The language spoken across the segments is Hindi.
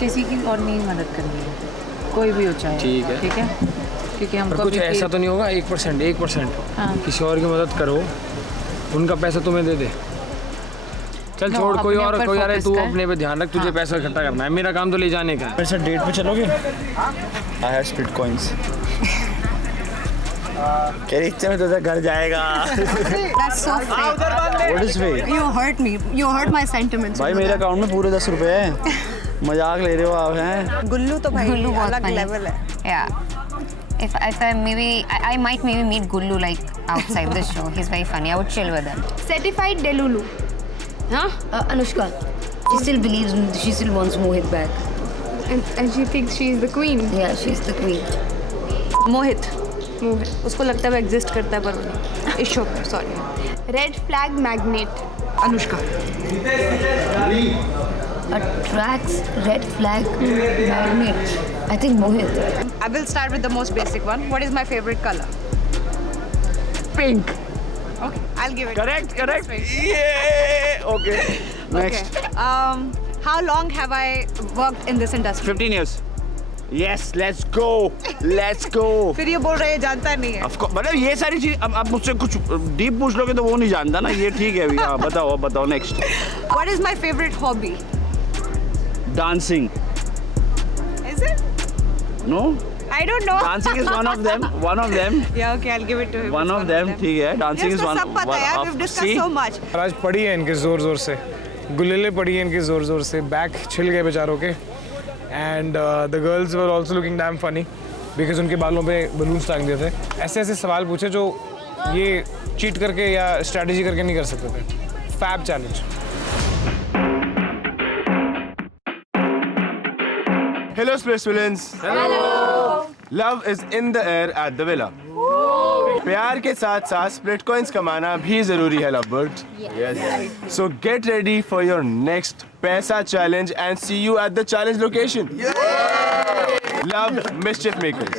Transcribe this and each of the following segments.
किसी की और नहीं मदद करनी है, कोई भी हो चाहे। ठीक है, ठीक है, क्योंकि हमको कुछ ऐसा तो नहीं होगा 1% हाँ। किसी और की मदद करो, उनका पैसा तुम्हें दे दे। चल No, छोड़, कोई अपने और ऊपर कोई आ रहा है, focus तू कर। अपने पे ध्यान रख, तुझे हाँ। पैसा इकट्ठा करना है, मेरा काम तो ले जाने का है। पैसा डेट पे चलोगे? I have split coins. कह रही इतने में तो घर जाएगा। That's so fake. What is fake? You hurt me. You hurt my sentiments. भाई मेरे अकाउंट में पूरे 10 रुपए हैं। मजाक ले रहे हो आप हैं? गुल्लू तो भाई Gullu बहुत अलग funny. लेवल है। Yeah. If I maybe I might maybe meet Gullu like outside the show. He's very funny. I would chill with him. Certified Delulu. Huh? Anushka. She still believes, she still wants Mohit back. And she thinks she is the queen. Yeah, she's the queen. मोहित उसको लगता है वो एग्जिस्ट करता है पर वो नहीं। इस शो पे sorry. Red flag magnet. Anushka Attracts red flag magnet. I think Mohit. I will start with the most basic one. What is my favorite color? Pink. Okay, I'll give it. Correct. It's pink. Yeah. Okay. Next. Okay. How long have I worked in this industry? 15 years. Yes, let's go. Let's go. फिर ये बोल रहे हैं जानता नहीं है। Of course, मतलब ये सारी चीज अब मुझसे कुछ डीप पूछ लोगे तो वो नहीं जानता ना, ये ठीक है भैया। बताओ next. What is my favorite hobby? Dancing. Is it? No? I don't know. Dancing is one of them. Yeah, okay, I'll give it to him. One It's of them, ठीक है। Dancing Yes, is तो one सब पता है यार, we've discussed See? so much. आज पड़ी है इनके जोर जोर से, गुलेले पड़ी है इनके जोर जोर से, बैक छिल गए बेचारों के। And the girls were also looking damn funny because उनके बालों पे बलून्स टांग दिए थे। ऐसे ऐसे सवाल पूछे जो ये चीट करके या स्ट्रैटेजी करके नहीं कर सकते थे। Fab challenge. Hello, Space Villains. Hello. Love is in the air at the villa. प्यार के साथ साथ स्प्लिट कॉइंस कमाना भी जरूरी है love bird. Yes. So get ready for your next पैसा challenge and see you at the challenge location. Love mischief makers.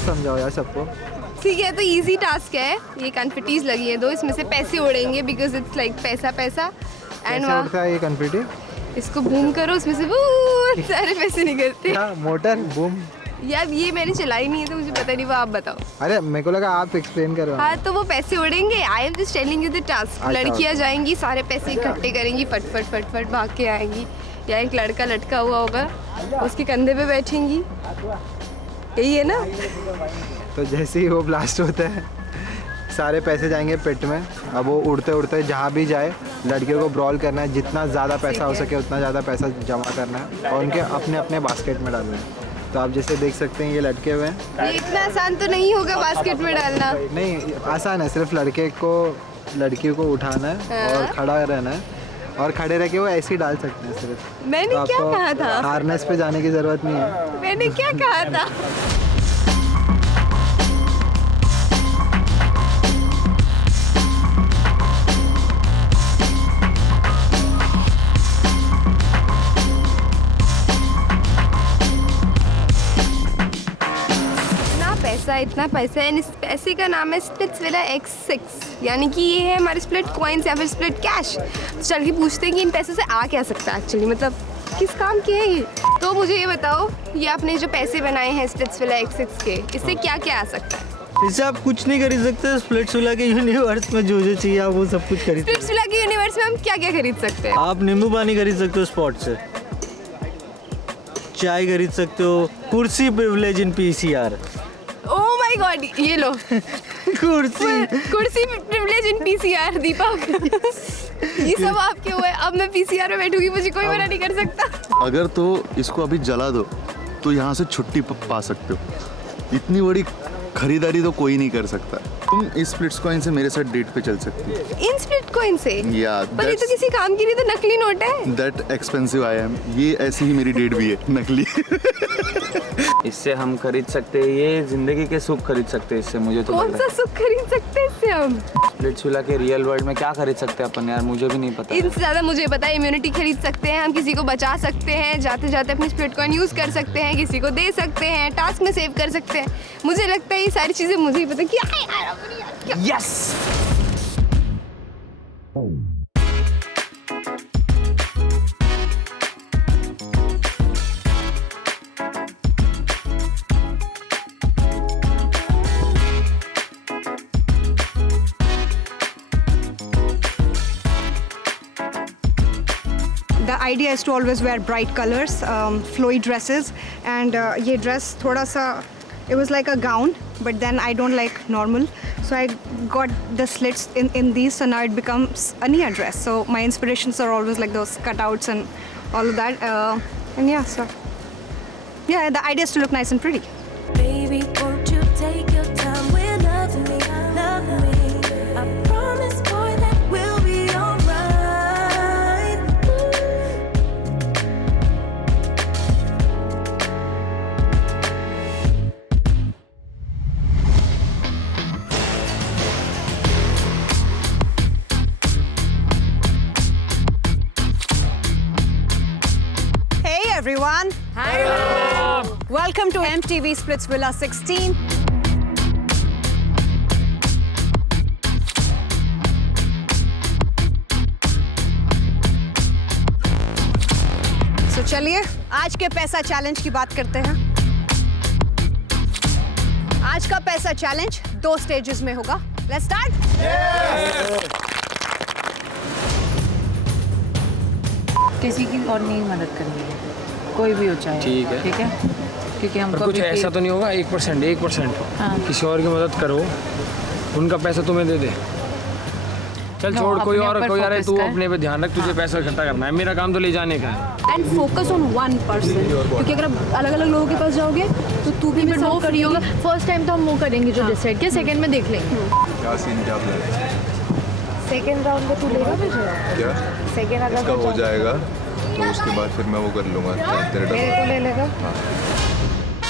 समझाओ यार सबको। ठीक है, तो इजी टास्क है। ये कन्फिटीज लगी है 2, इसमें से पैसे उड़ेंगे बिकॉज इट्स लाइक पैसा एंड कैसे उड़ता है ये कन्फिटी? इसको बूम करो, उसमें से बहुत सारे पैसे निकलते हैं। Motor boom. यार ये मैंने चलाई नहीं है तो मुझे पता नहीं, वो आप बताओ। अरे मेरे को लगा आप एक्सप्लेन करो। हाँ तो वो पैसे उड़ेंगे। I am just telling you the task. अच्छा। लड़कियाँ जाएंगी, सारे पैसे इकट्ठे करेंगी, फट भाग के आएंगी। या एक लड़का लटका हुआ होगा, उसके कंधे पे बैठेंगी। यही है ना? तो जैसे ही वो ब्लास्ट होता है सारे पैसे जाएंगे पिट में। अब वो उड़ते उड़ते जहाँ भी जाए लड़कियों को ब्रॉल करना है, जितना ज़्यादा पैसा हो सके उतना ज़्यादा पैसा जमा करना है और उनके अपने अपने बास्केट में डालना है। तो आप जैसे देख सकते हैं ये लटके हुए हैं। ये इतना आसान तो नहीं होगा बास्केट में डालना। नहीं आसान है, सिर्फ लड़की को उठाना है और खड़ा रहना है और खड़े रह के वो ऐसे ही डाल सकते हैं सिर्फ। मैंने तो क्या आपको कहा था? हार्नेस पे जाने की ज़रूरत नहीं है। मैंने क्या कहा था? इतना पैसा है। इस पैसे का नाम है स्प्लिट्सविला X6, यानी कि ये है हमारे स्प्लिट कॉइन्स या फिर स्प्लिट कैश। तो चल के पूछते हैं कि इन पैसों से आ क्या सकता है एक्चुअली, मतलब किस काम के है ये। तो मुझे ये बताओ, ये आपने जो पैसे बनाए हैं स्प्लिट्सविला X6 के, इससे क्या क्या आ सकता है? इससे आप कुछ नहीं खरीद सकते। स्प्लिट्सविला के यूनिवर्स में जो चाहिए आप वो सब कुछ खरीद। स्प्लिट्सविला के यूनिवर्स में हम क्या क्या खरीद सकते हैं? आप नींबू पानी खरीद सकते हो स्पॉट से, चाय खरीद सकते हो, कुर्सी privilege in PCR। Oh my God, ये लो कुर्सी प्रिविलेज इन PCR। दीपक ये सब आपके हुए। अब मैं PCR में बैठूंगी, मुझे कोई मना नहीं कर सकता। अगर तो इसको अभी जला दो तो यहाँ से छुट्टी पा सकते हो। इतनी बड़ी खरीदारी तो कोई नहीं कर सकता। तुम इस स्प्लिट्स कॉइन से मेरे साथ डेट पे चल सकती हो। इन स्प्लिट कॉइन से? या पर ये तो किसी काम की नहीं, तो नकली नोट है। That expensive I am. ये ऐसी ही मेरी डेट भी है, नकली। इससे हम खरीद सकते हैं, ये जिंदगी के सुख खरीद सकते हैं इससे, मुझे तो कौन सा सुख खरीद सकते हैं इससे हम? स्प्लिट्सविला के रियल वर्ल्ड में क्या खरीद सकते हैं अपन यार, मुझे भी नहीं पता। इनसे ज़्यादा मुझे पता है, इम्यूनिटी खरीद सकते हैं हम, किसी को बचा सकते हैं, जाते जाते अपनी स्प्लिट कॉइन यूज़ कर सकते हैं, किसी को दे सकते हैं, टास्क में सेव कर सकते हैं। मुझे लगता है ये सारी चीज़ें मुझे ही पता। क्या है यार? Yes. The idea is to always wear bright colors, flowy dresses, and ये dress थोड़ा सा, it was like a gown, but then I don't like normal, so I got the slits in these, so now it becomes a Nia dress. So my inspirations are always like those cutouts and all of that, and yeah, so yeah, the idea is to look nice and pretty. Baby, won't you take your time with loving me, loving me? I promise, boy, that we'll be alright. Hey everyone! Hi! Welcome to MTV Splitsvilla 16. So चलिए आज के पैसा चैलेंज की बात करते हैं। आज का पैसा चैलेंज 2 स्टेजेस में होगा। Let's start! किसी की और नहीं मदद करनी है, कोई भी हो चाहे। ठीक है। ठीक है, क्योंकि हमको पर कुछ भी ऐसा तो नहीं होगा 1%। हाँ। किसी और की मदद करो, उनका पैसा तुम्हें दे दे। चल छोड़, कोई और अरे तू अपने पे ध्यान रख, तुझे पैसा इकट्ठा करना है, मेरा काम तो ले जाने का है। And focus on one person, क्योंकि अगर अलग अलग लोगों के पास जाओगे तो तू भी वो फ्री होगा। फर्स्ट टाइम तो हम वो करेंगे जो डिसाइड किया, सेकंड में देख लेंगे। क्या सीन, क्या प्लान? सेकंड राउंड में तू लेगा मुझे? क्या सेकंड अगर इसका हो जाएगा तो उसके बाद फिर मैं वो कर लूँगा तेरे मेरे को ले लेगा।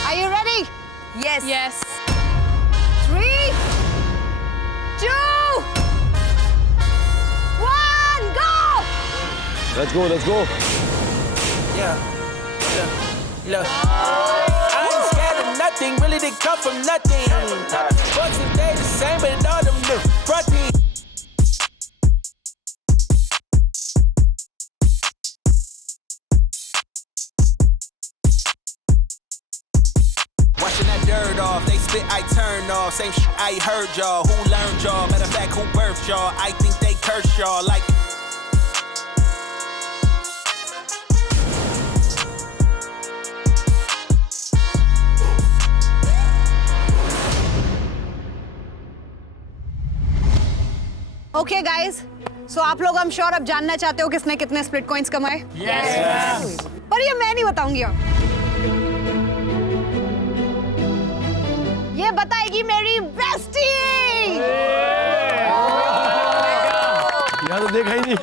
Are you ready? Yes. Yes. 3, 2, 1, go! Let's go. Yeah. Look. I ain't scared of nothing, really they come from nothing. Bucks and they the same, but all them new fronting. Washing that dirt off, they spit, I turn off. Same shit I heard y'all, who learned y'all? Matter of fact, who birthed y'all? I think they cursed y'all like. Okay guys, so आप लोग I'm sure अब जानना चाहते हो किसने कितने स्प्लिट कॉइंस कमाए? Yes. पर ये मैं नहीं बताऊंगी अब। ये बताएगी मेरी बेस्टी। यहाँ तो देखा ही नहीं।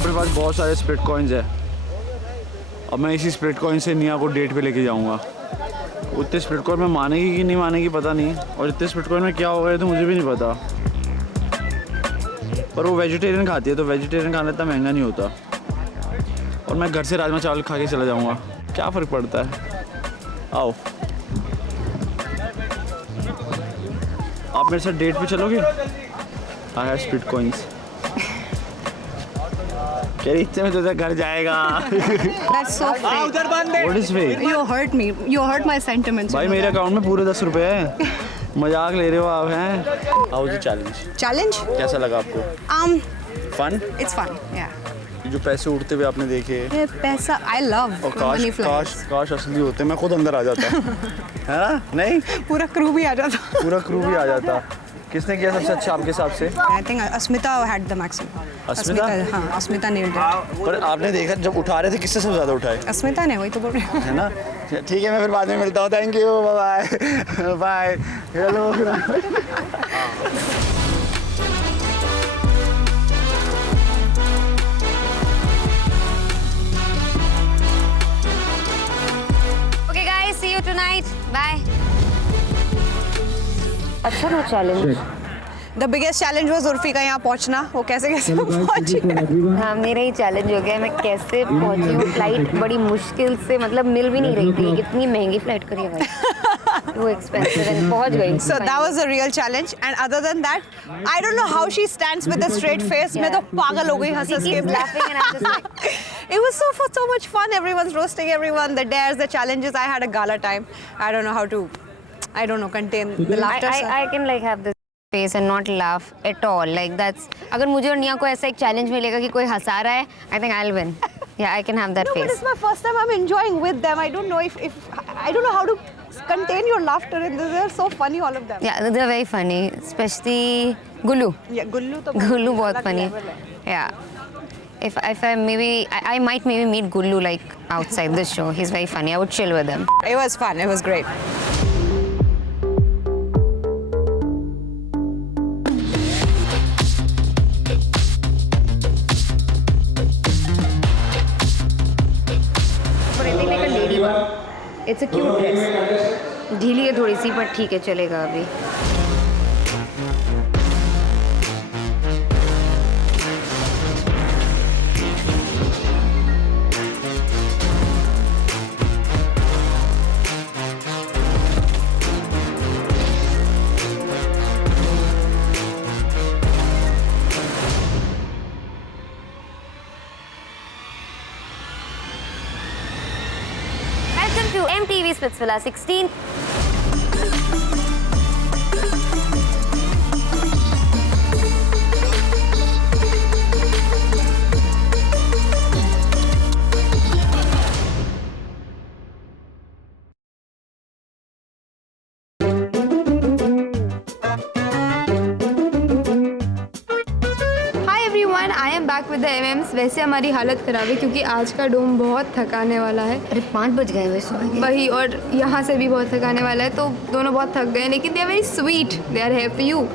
मेरे पास बहुत सारे स्प्लिट कॉइन्स है। अब मैं इसी स्प्लिट कॉइन से निया को डेट पे लेके जाऊंगा। उतने स्प्लिट कॉइन में मानेगी कि नहीं मानेगी पता नहीं, और इतने स्प्लिट कॉइन में क्या होगा ये तो मुझे भी नहीं पता। पर वो वेजिटेरियन खाती है, तो वेजिटेरियन खाना इतना महंगा नहीं होता, और मैं घर से राजमा चावल खा के चला जाऊंगा, क्या फ़र्क पड़ता है। आओ, आप मेरे साथ डेट पे चलोगे? I have split coins. इतने में तो घर जाएगा। That's so fake. What is fake? You hurt me. You hurt my sentiments. भाई मेरे अकाउंट में पूरे 10 रुपए है। मजाक ले रहे हो आप हैं? How was the challenge? Challenge? कैसा लगा आपको? Fun? It's fun. Yeah. जो पैसे उड़ते हुए आपने देखे। ये पैसा I love. और money flies. काश असली होते, मैं खुद अंदर आ जाता। है ना? नहीं? पूरा क्रू भी आ जाता। पूरा क्रू भी आ जाता। किसने किया सबसे अच्छा आपके हिसाब से? I think Asmita had the maximum. अस्मिता? हाँ, Asmita nailed it. पर आपने देखा जब उठा रहे थे किससे सबसे ज़्यादा उठाए? Asmita ने, वही तो बोल रही हूँ. है ना? ठीक है, मैं फिर बाद में मिलता हूँ. Thank you, bye bye. Hello. Okay guys, see you tonight. Bye. अच्छा था challenge. The biggest challenge was Urfi का यहाँ पहुँचना. वो कैसे पहुँची. हाँ, मेरा ही चैलेंज हो गया. मैं कैसे पहुंची हूँ. फ्लाइट बड़ी मुश्किल से, मतलब मिल भी नहीं रही थी. इतनी महंगी फ्लाइट करी है भाई. वो एक्सपेंसिव है. पहुंच गई. So that was a real challenge. And other than that, I don't know how she stands with a straight face. मैं तो पागल हो गई हंस हंस के. Laughing and I'm just like. It was so much fun. Everyone's roasting everyone. The dares, the challenges. I had a gala time. I don't know how to, contain the laughter. I can like have this face and not laugh at all. Like that's. अगर मुझे और निया को ऐसा एक challenge मिलेगा कि कोई हंसा रहा है, I think I'll win. Yeah, I can have that face. But it's my first time. I'm enjoying with them. I don't know if I don't know how to contain your laughter in this. They're so funny, all of them. Yeah, they're very funny, especially Gullu. Yeah, Gullu तो बहुत funny. Yeah. If I might maybe meet Gullu like outside this show. He's very funny. I would chill with him. It was fun. It was great. But I think like a lady one. It's a cute dress. ढीली है थोड़ी सी, पर ठीक है, चलेगा अभी. Welcome to MTV Splitsvilla 16. I am back with the MMs. वैसे हमारी हालत ख़राब है क्योंकि आज का डोम बहुत थकाने वाला है. अरे 5 बज गए वैसे. वही, और यहाँ से भी बहुत थकाने वाला है, तो दोनों बहुत थक गए. लेकिन they are very sweet. They are here for you.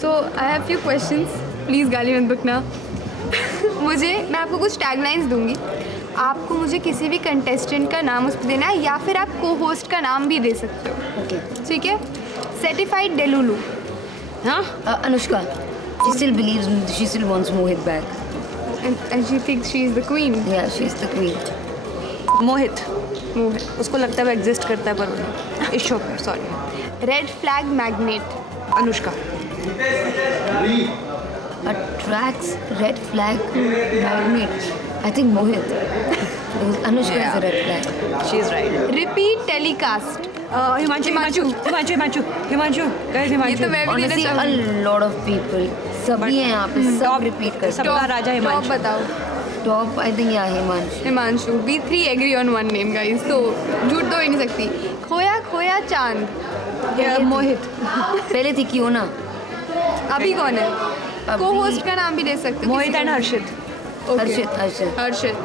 So I have few questions. Please गाली मत बकना. मैं आपको कुछ टैगलाइंस दूंगी. आपको मुझे किसी भी कंटेस्टेंट का नाम उस पर देना है, या फिर आप को होस्ट का नाम भी दे सकते हो. ओके, ठीक है. सर्टिफाइड डेलुलू. हाँ, Anushka. She still believes, she still wants Mohit back. And she thinks she is the queen. Yeah, she is the queen. मोहित. उसको लगता है वो एग्जिस्ट करता है पर नहीं. इस शो पे. Sorry. Red flag magnet. Anushka. Attracts red flag magnet. I think Mohit. Anushka is a red flag. She is right. Repeat telecast. Himanshu. Guys, Himanshu. ये तो मैं भी देना Honestly, चाहूँगी. a lot of people. सभी हैं यहाँ पे. सब रिपीट कर. सबका राजा हिमांशु. टॉप बताओ. Top I think yeah, Himanshu. Himanshu. We 3 agree on one name, guys. तो झूठ तो ही नहीं सकती. खोया खोया चांद. मोहित. पहले थी क्यों ना. अभी कौन है? को होस्ट का नाम भी दे सकते हो. Mohit and Harshit. Harshit.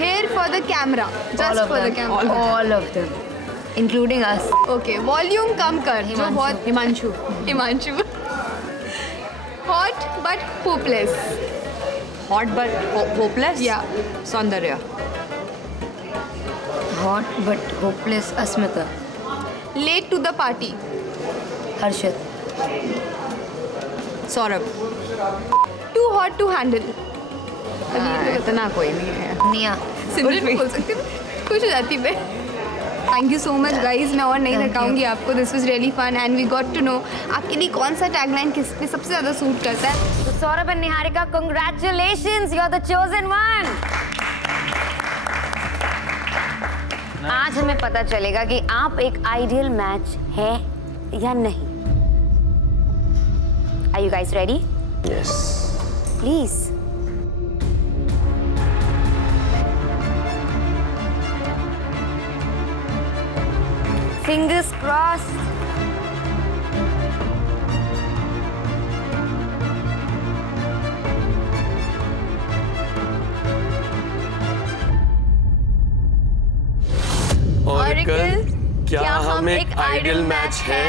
Hair for the camera. Just for the camera. All of them. Including us. Okay. Volume कम कर. जो बहुत. Himanshu. Hot but hopeless. Hot but hopeless. Yeah. सौंदर्य. Hot but hopeless Asmita. Late to the party. Harshit. Saurabh. Too hot to handle. इतना कोई नहीं है. निया. सिमरन भी बोल सकती हूँ. खुश हो जाती मैं. Thank you so much guys. मैं और नहीं थकाऊंगी आपको. This was really fun and we got to know आपके लिए कौन सा टैगलाइन किस पे सबसे ज़्यादा सूट करता है. तो Saurabh and Niharika, congratulations, you are the chosen one. आज हमें पता चलेगा कि आप एक आइडियल मैच है या नहीं. Are you guys ready? Yes. Please. Fingers crossed. Oracle, क्या हम एक आइडल मैच है?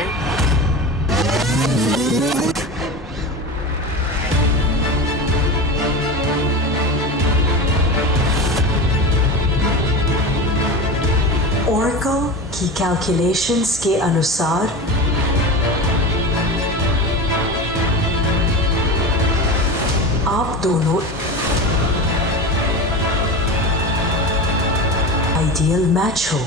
Oracle की कैलकुलेशंस के अनुसार आप दोनों आइडियल मैच हो।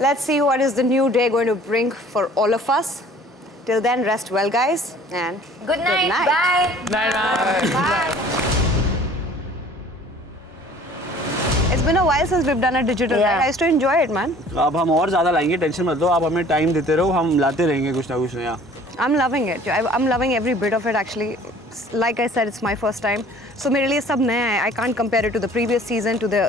Let's see what is the new day going to bring for all of us. Till then, rest well, guys, and Good night. Bye. Bye. It's been a while since we've done a digital, right? I used to enjoy it, man. अब हम और ज़्यादा लाएंगे, टेंशन मत लो, आप हमें टाइम देते रहो, हम लाते रहेंगे कुछ ना कुछ नया। I'm loving it. I'm loving every bit of it, actually. Like I said, it's my first time. So मेरे लिए सब नया है. I can't compare it to the previous season, to the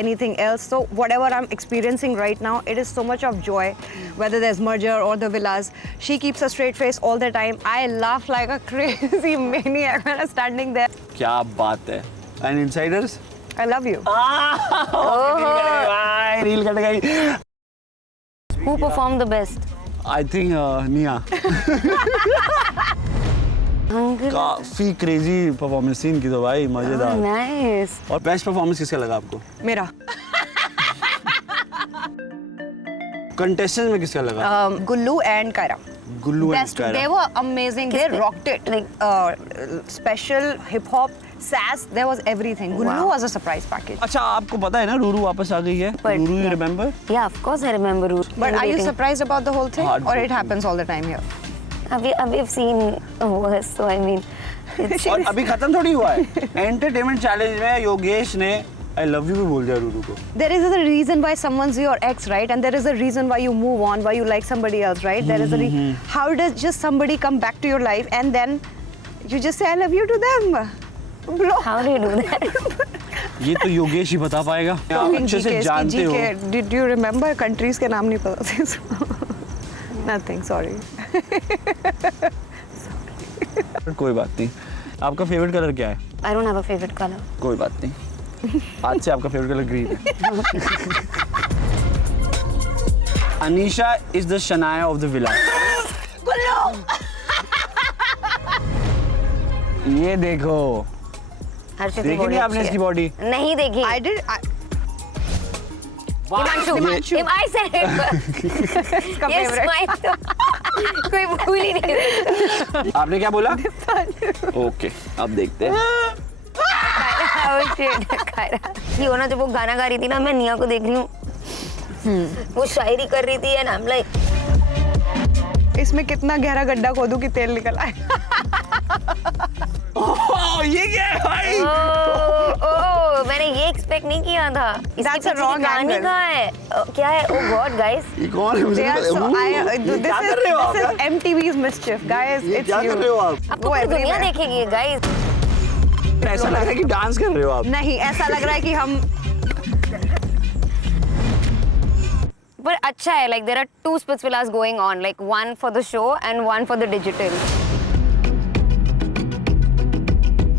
anything else. So whatever I'm experiencing right now, it is so much of joy. Whether there's merger or the villas, she keeps a straight face all the time. I laugh like a crazy maniac when I'm standing there. क्या बात है? And insiders? I love you. Reel cut गई। Who performed the best? I think निया। काफी क्रेजी परफॉर्मेंस थी इनकी तो भाई, मजेदार। Nice. और बेस्ट परफॉर्मेंस किसका लगा आपको? मेरा। कंटेस्टेंट में किसका लगा? Gullu and Kaira. Gullu and Best. Kaira. They were amazing. They rocked it. Special hip hop, sass. There was everything. Gullu was a surprise package. अच्छा आपको पता है ना रूरू वापस आ गई है? Ruru you remember? Yeah, of course I remember Ruru. But are you surprised about the whole thing, or it happens all the time here? We've seen worse, so I mean. और अभी खत्म थोड़ी हुआ है। एंटरटेनमेंट चैलेंज में योगेश ने I love you भी बोल दिया रूरू को। There is a reason why someone's your ex, right? And there is a reason why you move on, why you like somebody else, right? There is a how does just somebody come back to your life and then you just say I love you to them? Bro. How do you do that? ये तो योगेश ही बता पाएगा। आप अच्छे से जानते हो। Did you remember countries के नाम नहीं पता थे? Nothing, sorry. कोई बात नहीं। आपका फेवरेट कलर क्या है? I don't have a favorite color. कोई बात नहीं। आज से आपका फेवरेट कलर ग्रीन है। Anisha is the Shanaya of the villa. ये देखो। देखी नहीं आपने इसकी बॉडी? नहीं देखी। I did. Himanshu. I said it. इसका Yes, favorite. mine. कोई भूल ही नहीं। आपने क्या बोला? ओके, अब देखते हैं। ये होना जब वो गाना गा रही थी ना, मैं निया को देख रही हूँ, वो शायरी कर रही थी एंड आई एम लाइक इसमें कितना गहरा गड्ढा खोदूं कि तेल निकल आए। ये क्या है भाई? मैंने ये एक्सपेक्ट नहीं किया था। इसके That's a पीछे wrong की कहानी angle. कहाँ है? क्या है? Oh God, guys. ये कौन है? मुझे They are पता- so- ये क्या कर रहे हो आप? This is MTV's mischief, guys. ये It's क्या you. कर रहे हो आप? आपको पूरी दुनिया देखेगी गाइस। ऐसा लग रहा है कि डांस कर रहे हो आप। नहीं, ऐसा लग रहा है कि हम पर अच्छा है, like there are two Splitsvillas going on, like one for the show and one for the digital.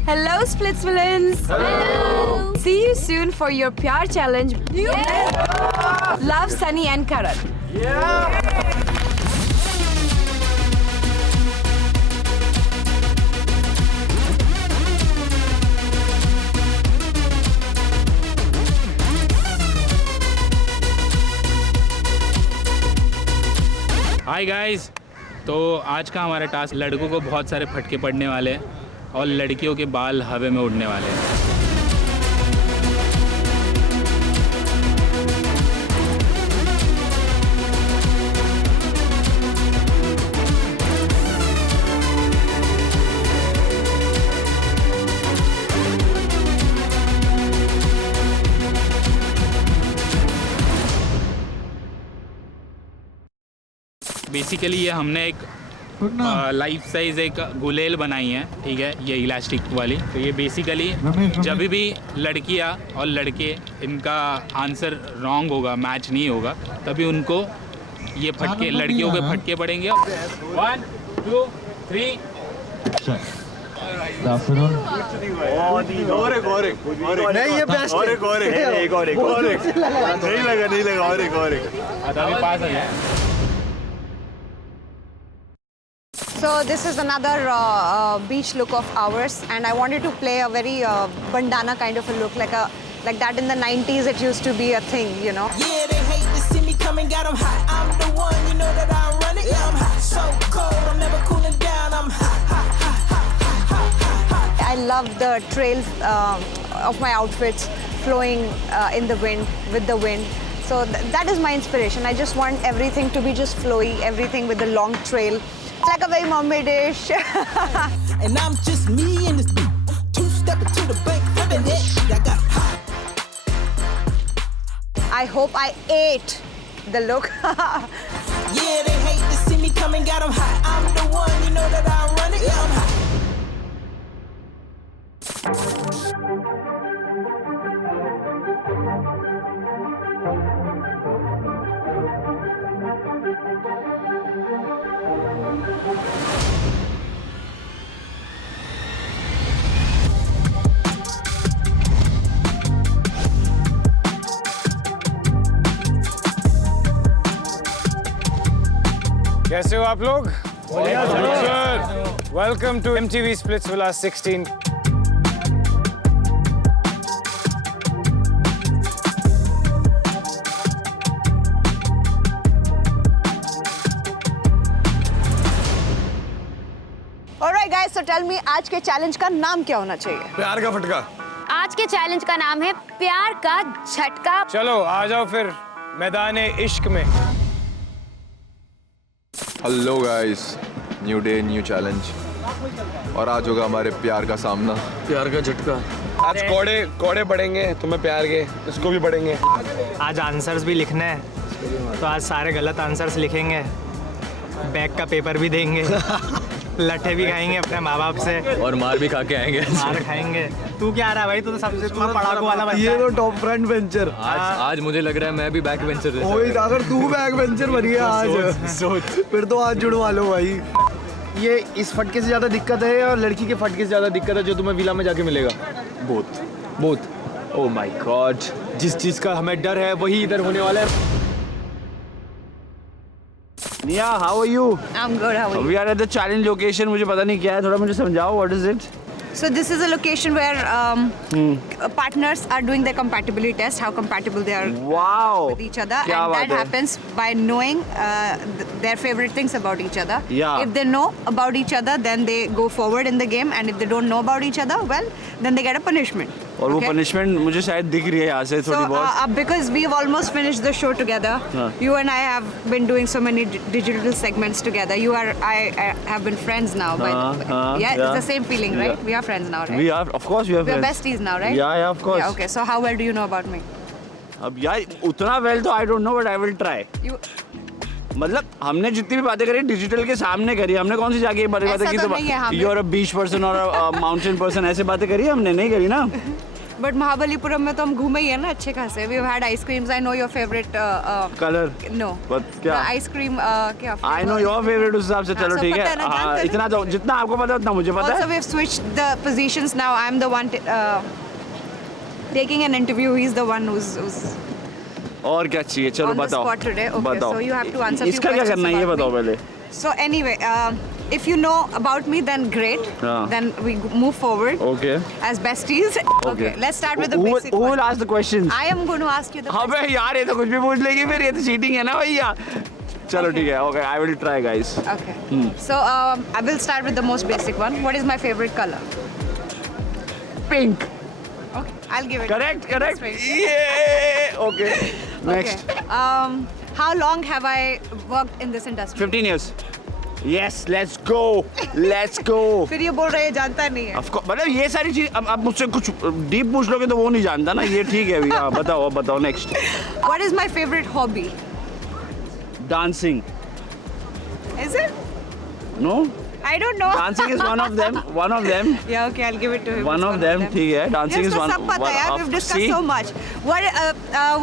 Hello, Splitsvillans. Hello. See you soon for your Pyar challenge. Yeah. Love, Sunny and Karan. Yeah. Hi guys, तो आज का हमारा टास्क, लड़कों को बहुत सारे फटके पड़ने वाले हैं और लड़कियों के बाल हवा में उड़ने वाले हैं। बेसिकली ये हमने एक लाइफ साइज एक गुलेल बनाई है, ठीक है, ये इलास्टिक वाली। तो ये बेसिकली जब भी लड़कियां और लड़के इनका आंसर रॉन्ग होगा, मैच नहीं होगा, तभी उनको ये फटके, लड़कियों के फटके पड़ेंगे। 1 2 3 नहीं ये बेस्ट और एक नहीं लगा और एक अभी पास आ जाए। So this is another beach look of ours, and I wanted to play a very bandana kind of a look, like that in the 90s. It used to be a thing, you know. Yeah, they hate to see me coming, got 'em hot. I'm the one, you know that I'm running. Yeah, I'm hot, so cold, I'm never cooling down. I'm hot. I love the trails of my outfits flowing in the wind, with the wind. So that is my inspiration. I just want everything to be just flowy, everything with a long trail. It's like a very mermaidish. And I'm just me in this beat. 2 step into the bank, flipping it. I got hot. I hope I ate the look. Yeah, they hate to see me coming, got 'em hot. I'm the one, you know that I'm running. Yeah, I'm hot. कैसे हो आप लोग? Welcome to MTV Splitsvilla 16। Alright guys, so tell me आज के चैलेंज का नाम क्या होना चाहिए? प्यार का फटका। आज के चैलेंज का नाम है प्यार का झटका। चलो आ जाओ फिर मैदान इश्क में। Hello guys, new day new challenge, और आज होगा हमारे प्यार का सामना। प्यार का झटका। आज कोड़े पड़ेंगे, तुम्हें प्यार के, इसको भी पड़ेंगे। आज आंसर्स भी लिखने हैं, तो आज सारे गलत आंसर्स लिखेंगे, बैक का पेपर भी देंगे, लट्ठे भी खाएंगे अपने माँ बाप से, और मार भी खा के आएंगे। मार खाएंगे। तू क्या रहा है भाई? तू तो सबसे पढ़ाकू वाला बच्चा ये है। तो टॉप फ्रंट बेंचर। आज मुझे लग रहा है मैं भी बैक बेंचर। अगर तू बैक बेंचर बन गया आज, सोच फिर तो आज जुड़वा लो भाई। ये इस फटके से ज़्यादा दिक्कत है या लड़की के फटके से ज़्यादा दिक्कत है जो तुम्हें विला में जाके मिलेगा? बोथ। ओह माय गॉड, जिस चीज़ का हमें डर है वही इधर होने वाला है। Nia, how are you? I'm good, how are you? We are at the challenge location. मुझे पता नहीं क्या है, थोड़ा मुझे समझाओ, what is it? So this is a location where partners are doing their compatibility test, how compatible they are with each other, क्या and बात that है? happens by knowing their favorite things about each other. Yeah. If they know about each other, then they go forward in the game, and if they don't know about each other, well, then they get a punishment. और वो Okay? पनिशमेंट मुझे शायद दिख रही है यहाँ से थोड़ी So बहुत। because we've almost finished the show together, you and I have been doing so many digital segments together. I have been friends now. Yeah, it's the same feeling, right? We are friends now, right? We are, of course, we are We are friends. besties now, right? Yeah, of course. Yeah, okay. So how well do you know about me? अब यार उतना वेल तो I don't know, but I will try. You मतलब हमने जितनी भी बातें करी डिजिटल के सामने करी, हमने कौन सी जाके बातें ऐसा की? तो नहीं है, हमने- you are a beach person और अ माउंटेन पर्सन, ऐसे बातें करी हमने नहीं करी ना। But महाबलीपुरम में तो हम घूमे ही है ना अच्छे खासे. We've had ice creams. I know your favorite. Colour No. But क्या? The ice cream. क्या? आई नो योर फेवरेट, उस हिसाब से चलो so ठीक पता है। है ना, जानते हाँ, हैं ना? इतना तो जितना आपको पता है उतना मुझे पता Also, है। we've switched the positions now. I'm the one taking an interview. He's the one who's और क्या चाहिए? चलो on the बताओ spot today. Okay, बताओ। so you have to answer few इसका क्या questions करना है ये about बताओ me. पहले। So anyway, if you know about me, then great. हाँ. Then we move forward Okay. as besties. Okay. Let's start with the Who basic will one. ask the questions? I am going to ask you the अबे यार ये तो कुछ भी पूछ लेगी फिर, ये तो चीटिंग है ना भैया। चलो ठीक है, okay, I will try guys. Okay. So I will start with the most basic one. What is my favorite color? Pink. Okay, I'll give it. Correct. That's right. Yeah. Okay. Next. Okay. How long have I worked in this industry? 15 years. Yes, let's go. Let's go. फिर ये बोल रहे हैं जानता नहीं है. Of course, मतलब ये सारी चीज अब मुझसे कुछ डीप पूछ लोगे तो वो नहीं जानता ना, ये ठीक है भैया। बताओ next. What is my favorite hobby? Dancing. Is it? No? I don't know. Dancing is one of them. One of them. Yeah, okay, I'll give it to him. One It's of them. ठीक है. Dancing yes, is one. सब पता है. We've discussed See? so much.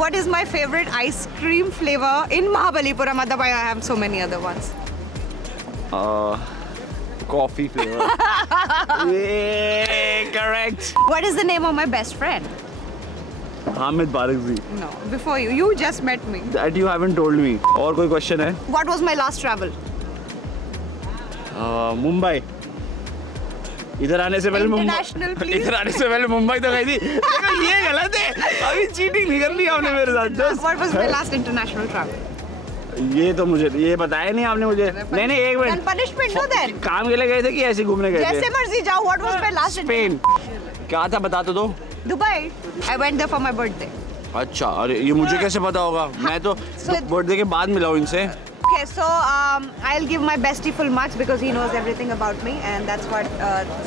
What is my favorite ice cream flavor in Mahabalipuram? Otherwise, I have so many other ones. Coffee flavor. Yeah, correct. What is the name of my best friend? Hamid Barakzi. No, before you. You just met me. That you haven't told me. और कोई question है? What was my last travel? Mumbai. इधर आने से पहले International, please. इधर आने से पहले मुंबई तो गई थी. देखो ये गलत है. अभी चीटिंग नहीं करनी आपने मेरे साथ. What was my last international travel? ये तो मुझे ये बताया नहीं आपने मुझे. नहीं एक minute. Then punishment no then. काम के लिए गए थे कि ऐसे घूमने गए थे? जैसे मर्जी जाओ. What was my last? Spain. क्या था बता तो दो. Dubai. I went there for my birthday. अच्छा अरे ये मुझे कैसे पता होगा. मैं तो बर्थडे के बाद मिला हूँ इनसे. Okay, so I'll give my bestie full marks because he knows everything about me, and that's what.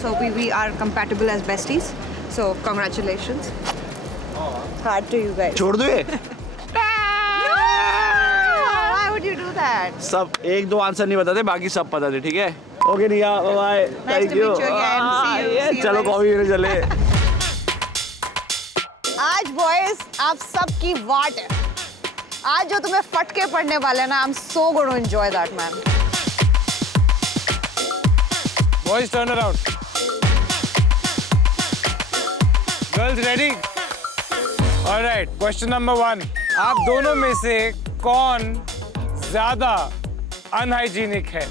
So we are compatible as besties. So congratulations. Hard to you guys. छोड़ दो ये. Why would you do that? सब एक दो आंसर नहीं बताते बाकी सब पता थे ठीक है. Okay Nia bye. Nice to meet you again. See you चलो guys. कॉफी पीने चले. आज बॉयज आप सबकी वाट है. आज जो तुम्हें फटके पड़ने वाले हैं ना, I'm so going to enjoy that, man. Boys, turn around. Girls, ready? All right. Question number 1. आप दोनों में से कौन ज़्यादा अनहाइजीनिक है?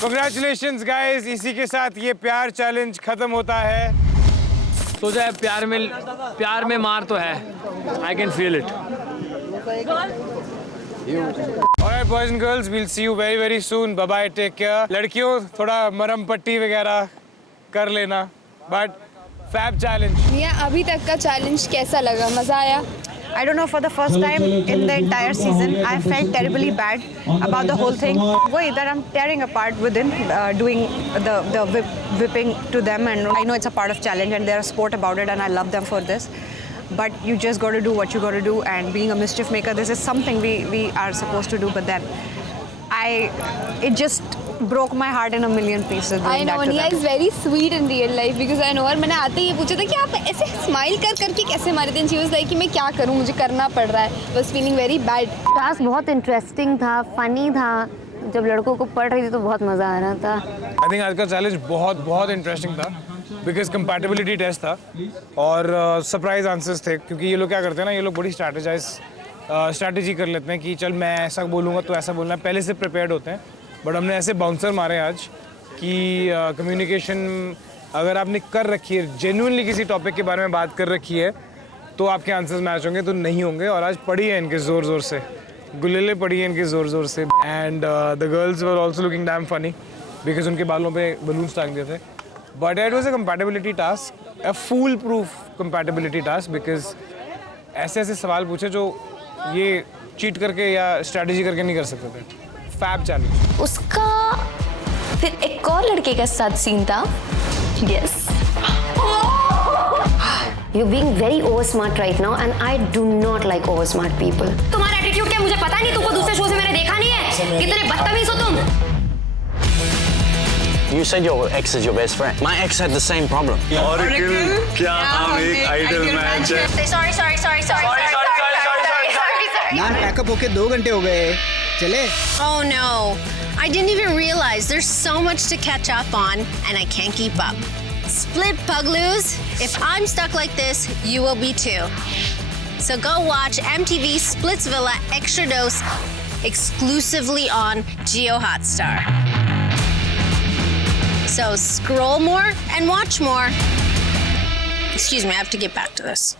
Congratulations guys, इसी के साथ ये प्यार चैलेंज खत्म होता है. तो जाए प्यार में मार तो है. I can feel it. Alright boys and girls, we'll see you very very soon. Bye bye, take care. लड़कियों थोड़ा मरम पट्टी वगैरह कर लेना. But fab challenge. मिया अभी तक का चैलेंज कैसा लगा? मजा आया? I don't know, for the first time in the entire season, I felt terribly bad about the whole thing. Wait, that I'm tearing apart within, doing the whipping to them, and I know it's a part of challenge and they're a sport about it, and I love them for this. But you just got to do what you got to do, and being a mischief maker, this is something we are supposed to do. But then, it just broke my heart in a million pieces. I know, Nia is very sweet in real life because I know her. मैंने आते ही पूछा था कि आप ऐसे स्माइल करके कैसे मारे थे? She was like कि मैं क्या करूँ, मुझे करना पड़ रहा है. Was feeling very bad. Task बहुत इंटरेस्टिंग था, फनी था. जब लड़कों को पढ़ रही थी तो बहुत मज़ा आ रहा था. I think आज का चैलेंज बहुत इंटरेस्टिंग था बिकॉज कंपैटिबिलिटी टेस्ट था और सरप्राइज आंसर्स थे क्योंकि ये लोग क्या करते हैं ना, ये लोग बड़ी स्ट्रैटेजी कर लेते हैं कि चल मैं ऐसा बोलूँगा तो ऐसा बोलना है, पहले से प्रिपेयर्ड होते हैं. बट हमने ऐसे बाउंसर मारे आज कि कम्युनिकेशन अगर आपने कर रखी है, जेन्युइनली किसी टॉपिक के बारे में बात कर रखी है तो आपके आंसर्स मैच होंगे, तो नहीं होंगे. और आज पढ़ी है इनके ज़ोर से, गुलेले पड़ी है इनके ज़ोर से. And the girls were also looking damn funny because उनके बालों पे बलून्स टांग दिए थे. But it was a compatibility task, a fool proof compatibility task because ऐसे सवाल पूछे जो ये चीट करके या स्ट्रैटेजी करके नहीं कर सकते थे. Fab challenge. उसका फिर एक और लड़के के साथ सीन था। Yes. You're being very over smart right now and I do not like over smart people. तुम्हारा एटीट्यूड क्या मुझे पता नहीं, तुमको दूसरे शो से मैंने देखा नहीं है, कितने बदतमीज हो तुम। You said your ex is your best friend. My ex had the same problem. और क्या हम एक आइडल मैच है? Sorry. यार पैकअप होके 2 घंटे हो गए, चले? Oh no, I didn't even realize there's so much to catch up on and I can't keep up. Split Pugloos, if I'm stuck like this, you will be too. So go watch MTV Splitsvilla Extra Dose exclusively on Geo Hotstar. So scroll more and watch more. Excuse me, I have to get back to this.